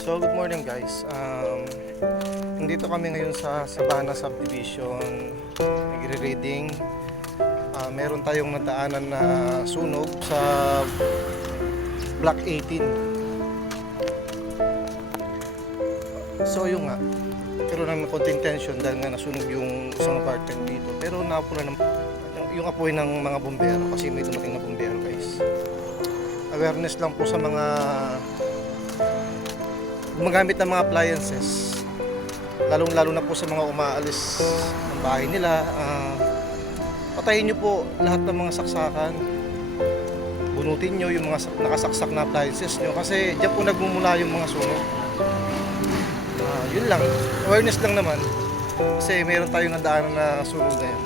So, good morning guys. Nandito kami ngayon sa Sabana Subdivision. Nagre-reading. Meron tayong nadaanan na sunog sa Block 18. So, yung nga, pero ng konting tension dahil nga nasunog yung isang apartment dito. Pero napula naman yung apoy ng mga bumbero kasi may dumating na bumbero guys. Awareness lang po sa mga gumagamit ng mga appliances, lalong lalo na po sa mga umaalis ng bahay nila. Patayin nyo po lahat ng mga saksakan, bunutin nyo yung mga nakasaksak na appliances nyo kasi dyan po nagmumula yung mga sunog. Yun lang, awareness lang naman kasi meron tayong nadaanan na sunog na yun.